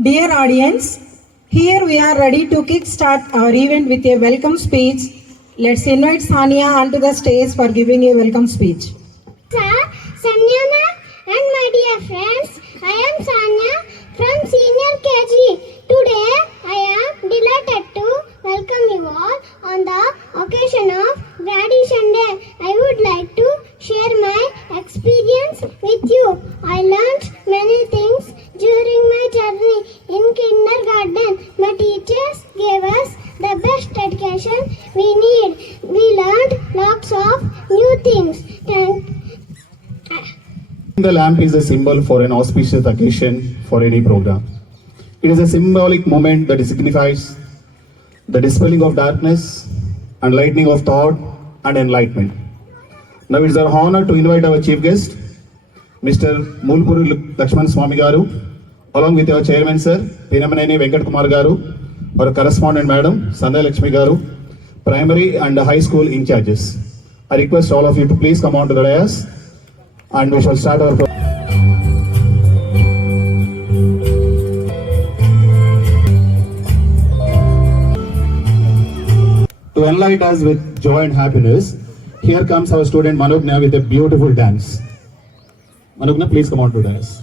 Dear audience, here we are ready to kickstart our event with a welcome speech. Let's invite Sania onto the stage for giving a welcome speech. Sanya ma'am and my dear friends, I am Sanya from senior KG. Today I am delighted to welcome you all on the occasion of Graduation Day. I would like to share my experience with you. I learned many things during my journey in kindergarten. My teachers gave us the best education we need. We learned lots of new things. The lamp is a symbol for an auspicious occasion for any program. It is a symbolic moment that signifies the dispelling of darkness, enlightening of thought, and enlightenment. Now it is our honor to invite our chief guest, Mr. Mulpuri Lakshman Swami Garu, along with our chairman sir, Pinamaneni Venkat Kumar Garu, our correspondent madam, Sandhya Lakshmi Garu, primary and high school in charges. I request all of you to please come on to the dais and we shall start our program. To enlighten us with joy and happiness, here comes our student Manogna with a beautiful dance. Manogna, please come on to dance.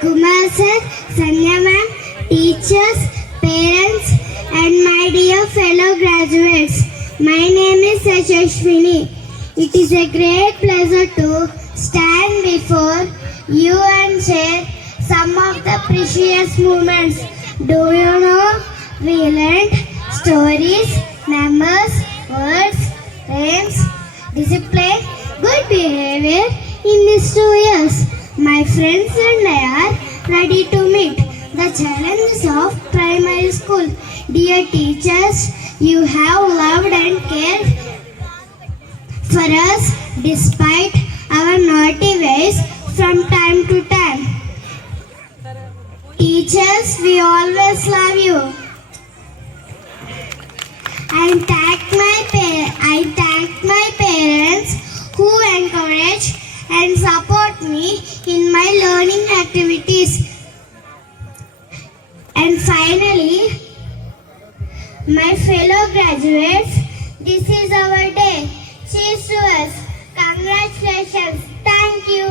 Kumar sir, Sanya ma'am, teachers, parents, My name is Yashashwini. It is a great pleasure to stand before you and share some of the precious moments. Do you know we learned stories, numbers, words, rhymes, discipline, good behavior in these 2 years. My friends and I are ready to meet the challenges of primary school. Dear teachers, you have loved and cared for us despite our naughty ways from time to time. Teachers, we always love you. I thank my parents who encourage and support me in my learning activities. And finally, my fellow graduates, this is our day. Cheers to us. Congratulations. Thank you.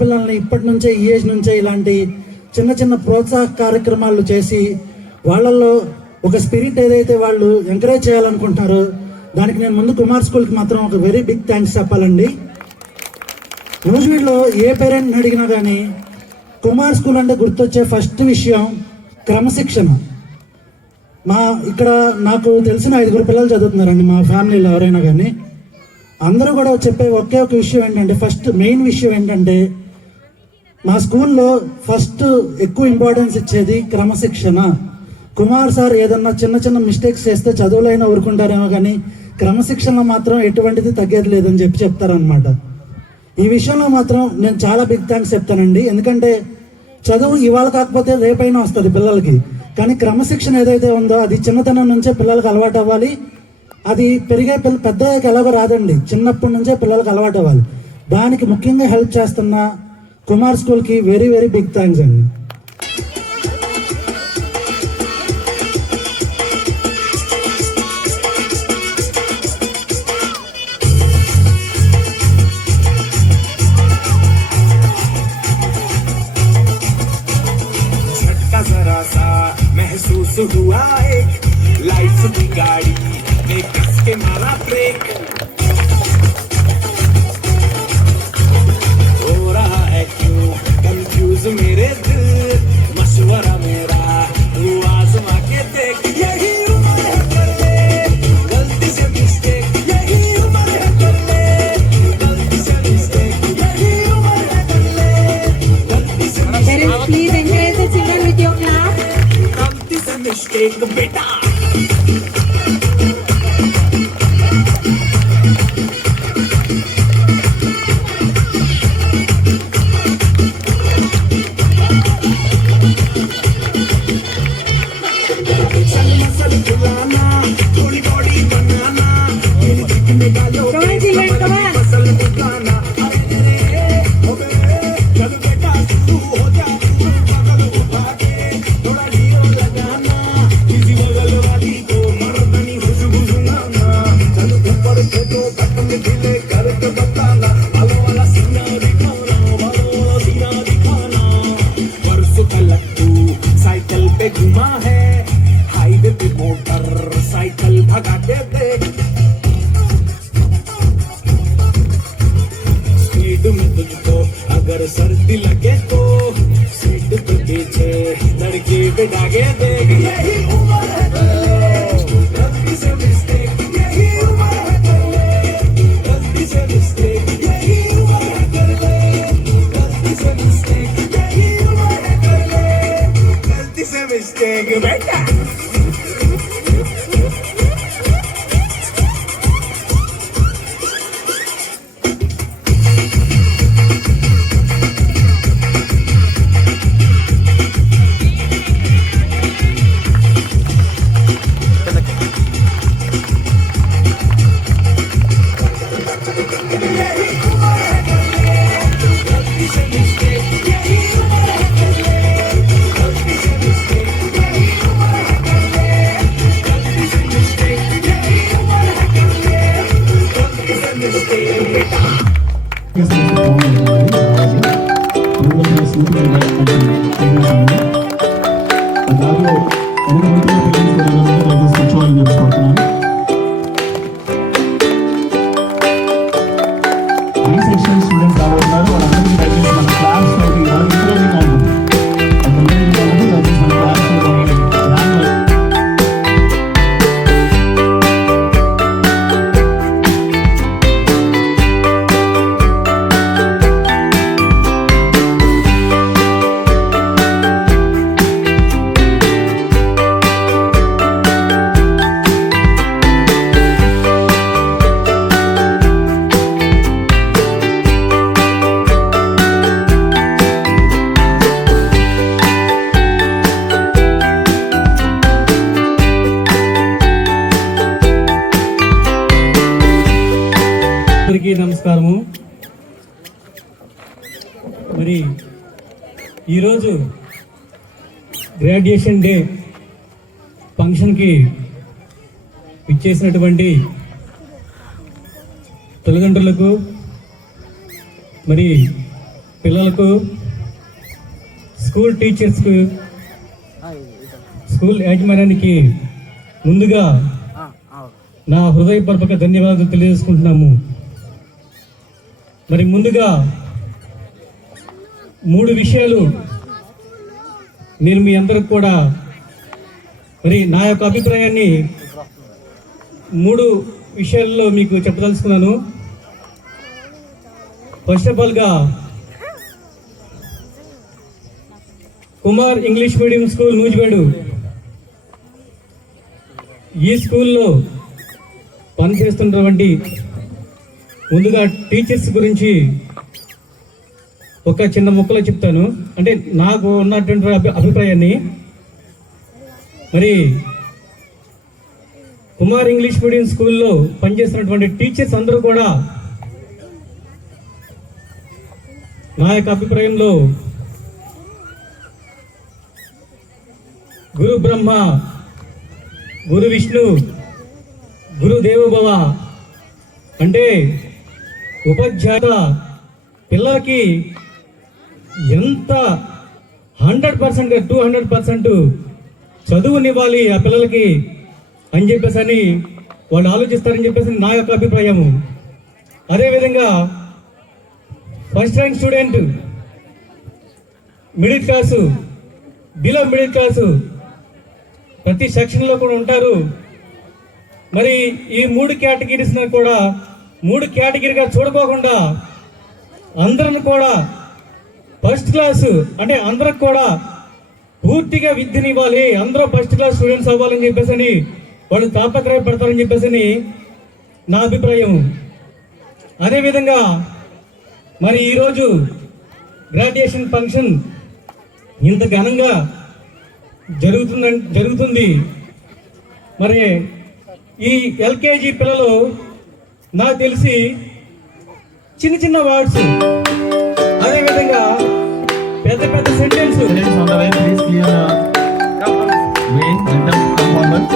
పిల్లల్ని ఇప్పటి నుంచే ఈ ఏజ్ నుంచే ఇలాంటి చిన్న చిన్న ప్రోత్సాహ కార్యక్రమాలు చేసి వాళ్ళల్లో ఒక స్పిరిట్ ఏదైతే వాళ్ళు ఎంకరేజ్ చేయాలనుకుంటున్నారో దానికి నేను ముందు కుమార్ స్కూల్కి మాత్రం ఒక వెరీ బిగ్ థ్యాంక్స్ చెప్పాలండి. యూజువల్లో ఏ పేరెంట్ని అడిగినా కానీ కుమార్ స్కూల్ అంటే గుర్తొచ్చే ఫస్ట్ విషయం క్రమశిక్షణ. ఇక్కడ నాకు తెలిసిన 5 పిల్లలు చదువుతున్నారండి మా ఫ్యామిలీలో ఎవరైనా కానీ. అందరూ కూడా చెప్పే ఒకే ఒక విషయం ఏంటంటే, ఫస్ట్ మెయిన్ విషయం ఏంటంటే మా స్కూల్లో ఫస్ట్ ఎక్కువ ఇంపార్టెన్స్ ఇచ్చేది క్రమశిక్షణ. కుమార్ సార్ ఏదన్నా చిన్న చిన్న మిస్టేక్స్ చేస్తే చదువులైనా ఊరుకుంటారేమో కానీ క్రమశిక్షణలో మాత్రం ఎటువంటిది తగ్గేది లేదని చెప్తారనమాట. ఈ విషయంలో మాత్రం నేను చాలా బిగ్ థ్యాంక్స్ చెప్తానండి. ఎందుకంటే చదువు ఇవాళ కాకపోతే రేపైనా వస్తుంది పిల్లలకి, కానీ క్రమశిక్షణ ఏదైతే ఉందో అది చిన్నతనం నుంచే పిల్లలకు అలవాటు అవ్వాలి. అది పెద్దయ్యాక ఎలాగో రాదండి, చిన్నప్పటి నుంచే పిల్లలకు అలవాటు అవ్వాలి. దానికి ముఖ్యంగా హెల్ప్ చేస్తున్న కుమార్ స్కూల్కి వెరీ వెరీ బిగ్ థ్యాంక్స్ అండి. महसूस हुआ एक लाइफ की गाड़ी ने कस के मारा ब्रेक. हो रहा है क्यों कंफ्यूज मेरे दिल, मशवरा मेरा तू आजमा के देख. यही उम्र है कर ले गलती से मिस्टेक, यही उम्र है कर ले गलती से मिस्टेक, यही उम्र है कर ले गलती से Parents, please encourage the children with your clap. Mistake बेटा. थोड़ी बॉडी बनाना में डालो फसल उगाना. जब बेटा तू हो जा बगल उठा के थोड़ा लियो लगाना, किसी बगल वाली को मर्दनी खुशबू सुनाना. चलो ऊपर फोटो बटन दिले करके बताना, वालों वाला सीना दिखाना, वालों सीना दिखाना. परसों का लट्टू साइकिल पे घुमा है, हाईवे पे मोटर साइकिल भगा के देख. स्पीड में तुझको अगर सर्दी लगे तो सीट पे पीछे लड़के बिठा के देख. यही उम्र है कर ले गलती से मिस्टेक, यही उम्र है कर ले गलती से मिस्टेक, यही उम्र है कर ले गलती से मिस्टेक, यही उम्र है कर ले गलती से मिस्टेक बेटा. అలాగే వెనక పేరెంట్స్ కూడా కూర్చోవాలని చెప్పి కోరుతున్నాను. ఈ సెక్షన్ స్టూడెంట్స్ రాబోతున్నారు, వాళ్ళందరికీ దయచేసి మన క్లాస్ తోటి వాళ్ళకి ఇంప్రూవింగ్ ఉంటుంది. దయచేసి మన క్లాస్ తోటి అందరికీ నమస్కారము. మరి ఈరోజు గ్రాడ్యుయేషన్ డే ఫంక్షన్కి ఇచ్చేసినటువంటి తల్లిదండ్రులకు, మరి పిల్లలకు, స్కూల్ టీచర్స్కు, స్కూల్ యాజమాన్యానికి ముందుగా నా హృదయపూర్వక ధన్యవాదాలు తెలియజేసుకుంటున్నాము. మరి ముందుగా 3 విషయాలు నేను మీ అందరికి కూడా మరి నా యొక్క అభిప్రాయాన్ని 3 విషయాల్లో మీకు చెప్పదలుచుకున్నాను. ఫస్ట్ ఆఫ్ ఆల్గా Kumar English medium school Nuzvid, ఈ స్కూల్లో పనిచేస్తున్నటువంటి ముందుగా టీచర్స్ గురించి ఒక చిన్న ముక్కలో చెప్తాను. అంటే నాకు ఉన్నటువంటి అభిప్రాయాన్ని. మరి కుమార్ ఇంగ్లీష్ మీడియం స్కూల్లో పనిచేస్తున్నటువంటి టీచర్స్ అందరూ కూడా నా యొక్క అభిప్రాయంలో గురు బ్రహ్మ, గురు విష్ణు, గురు దేవోభవ. అంటే ఉపాధ్యాయ పిల్లలకి ఎంత 100%, 200% చదువునివ్వాలి ఆ పిల్లలకి అని చెప్పేసి అని వాళ్ళు ఆలోచిస్తారని చెప్పేసి నా యొక్క అభిప్రాయము. అదేవిధంగా first rank student, middle class, below middle class ప్రతి సెక్షన్లో కూడా ఉంటారు. మరి ఈ 3 కేటగిరీస్ కూడా 3 కేటగిరీగా చూడకోకుండా అందరిని కూడా ఫస్ట్ క్లాసు, అంటే అందరికి కూడా పూర్తిగా విద్యనివ్వాలి, అందరూ ఫస్ట్ క్లాస్ స్టూడెంట్స్ అవ్వాలని చెప్పేసి అని వాళ్ళు తాపత్రయపడతారని చెప్పేసి నా అభిప్రాయం. అదేవిధంగా మరి ఈరోజు గ్రాడ్యుయేషన్ ఫంక్షన్ ఇంత ఘనంగా జరుగుతుంది. మరి ఈ ఎల్కేజీ పిల్లలు నాకు తెలిసి చిన్న చిన్న వర్డ్స్, అదేవిధంగా పెద్ద పెద్ద sentence on the way, please clear the way, let them come forward.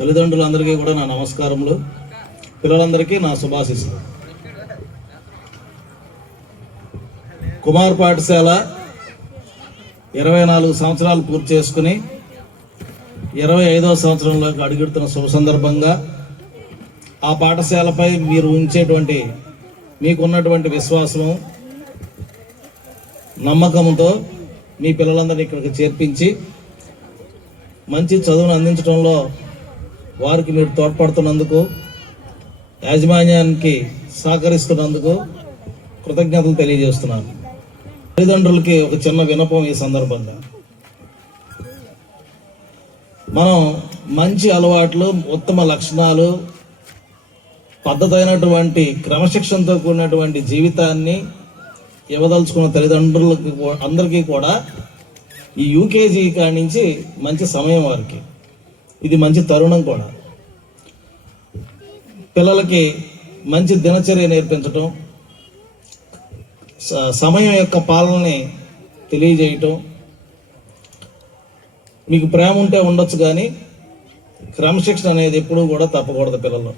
తల్లిదండ్రులందరికీ కూడా నా నమస్కారములు, పిల్లలందరికీ నా శుభాశీస్సులు. కుమార్ పాఠశాల 24 సంవత్సరాలు పూర్తి చేసుకుని 25వ సంవత్సరంలోకి అడుగుతున్న శుభ సందర్భంగా ఆ పాఠశాలపై మీరు ఉంచేటువంటి మీకున్నటువంటి విశ్వాసము, నమ్మకంతో మీ పిల్లలందరినీ ఇక్కడికి చేర్పించి మంచి చదువును అందించడంలో వారికి మీరు తోడ్పడుతున్నందుకు, యాజమాన్యానికి సహకరిస్తున్నందుకు కృతజ్ఞతలు తెలియజేస్తున్నాను. తల్లిదండ్రులకి ఒక చిన్న విన్నపం ఈ సందర్భంగా, మనం మంచి అలవాట్లు, ఉత్తమ లక్షణాలు, పద్ధతైనటువంటి క్రమశిక్షణతో కూడినటువంటి జీవితాన్ని ఇవ్వదలుచుకున్న తల్లిదండ్రులకి అందరికీ కూడా ఈ యూకేజీ కాడి నుంచి మంచి సమయం వారికి. ఇది మంచి తరుణం కూడా. పిల్లలకి మంచి దినచర్య నేర్పించటం, సమయం యొక్క పాలనని తెలియజేయటం. మీకు ప్రేమ ఉంటే ఉండొచ్చు, కానీ క్రమశిక్షణ అనేది ఎప్పుడూ కూడా తప్పకూడదు పిల్లల్లో.